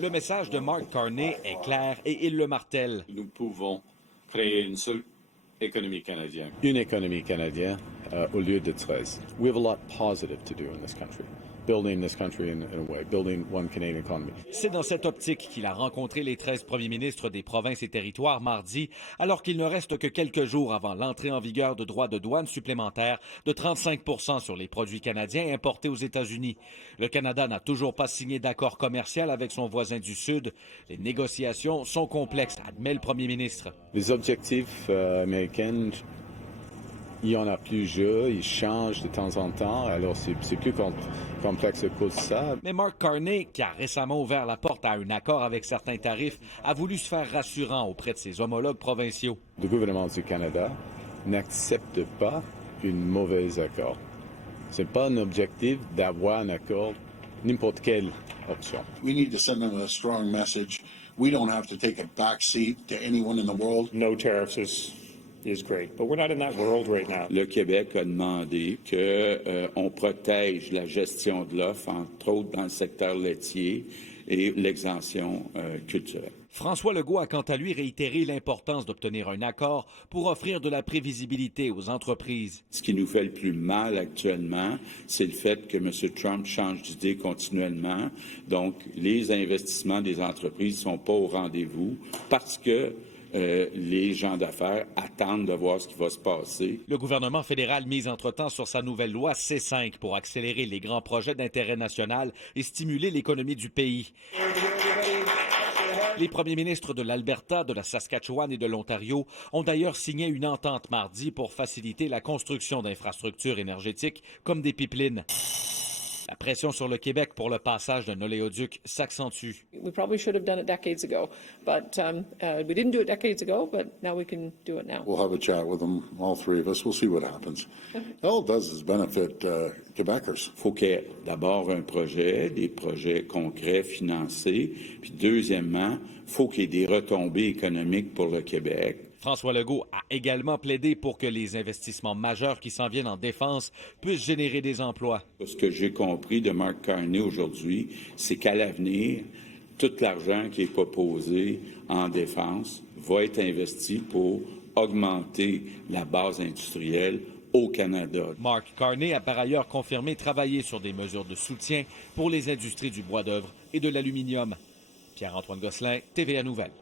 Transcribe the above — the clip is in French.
Le message de Mark Carney est clair et il le martèle. Nous pouvons créer une seule économie canadienne. Une économie canadienne au lieu de 13. We have a lot positive to do in this country. Building this country in a way, building one Canadian economy. C'est dans cette optique qu'il a rencontré les 13 premiers ministres des provinces et territoires mardi, alors qu'il ne reste que quelques jours avant l'entrée en vigueur de droits de douane supplémentaires de 35 % sur les produits canadiens importés aux États-Unis. Le Canada n'a toujours pas signé d'accord commercial avec son voisin du Sud. Les négociations sont complexes, admet le premier ministre. Les objectifs américains, il y en a plusieurs, ils changent de temps en temps, alors c'est plus complexe que ça. Mais Mark Carney, qui a récemment ouvert la porte à un accord avec certains tarifs, a voulu se faire rassurant auprès de ses homologues provinciaux. Le gouvernement du Canada n'accepte pas un mauvais accord. Ce n'est pas un objectif d'avoir un accord, n'importe quelle option. We need to send them a strong message. We don't have to take a back seat to anyone in the world. No tariffs is great, but we're not in that world right now. Le Québec a demandé qu'on protège la gestion de l'offre, entre autres dans le secteur laitier et l'exemption culturelle. François Legault a quant à lui réitéré l'importance d'obtenir un accord pour offrir de la prévisibilité aux entreprises. Ce qui nous fait le plus mal actuellement, c'est le fait que M. Trump change d'idée continuellement. Donc, les investissements des entreprises ne sont pas au rendez-vous parce que les gens d'affaires attendent de voir ce qui va se passer. Le gouvernement fédéral mise entre-temps sur sa nouvelle loi C5 pour accélérer les grands projets d'intérêt national et stimuler l'économie du pays. Les premiers ministres de l'Alberta, de la Saskatchewan et de l'Ontario ont d'ailleurs signé une entente mardi pour faciliter la construction d'infrastructures énergétiques comme des pipelines. La pression sur le Québec pour le passage d'un oléoduc s'accentue. We probably should have done it decades ago, but we didn't do it decades ago, but now we can do it now. We'll have a chat with them, all three of us. We'll see what happens. All it does is benefit Quebecers. Il faut qu'il y ait d'abord un projet, des projets concrets, financés. Puis deuxièmement, il faut qu'il y ait des retombées économiques pour le Québec. François Legault a également plaidé pour que les investissements majeurs qui s'en viennent en défense puissent générer des emplois. Ce que j'ai compris de Mark Carney aujourd'hui, c'est qu'à l'avenir, tout l'argent qui est proposé en défense va être investi pour augmenter la base industrielle au Canada. Mark Carney a par ailleurs confirmé travailler sur des mesures de soutien pour les industries du bois d'œuvre et de l'aluminium. Pierre-Antoine Gosselin, TVA Nouvelles.